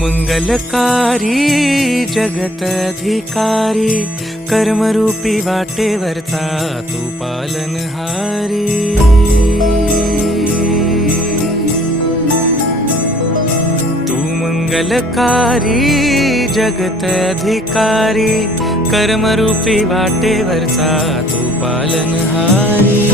मंगलकारी जगत अधिकारी कर्मरूपी वाटेवरचा तू पालनहारी। तू मंगलकारी जगत अधिकारी कर्मरूपी वाटेवरचा तू पालनहारी।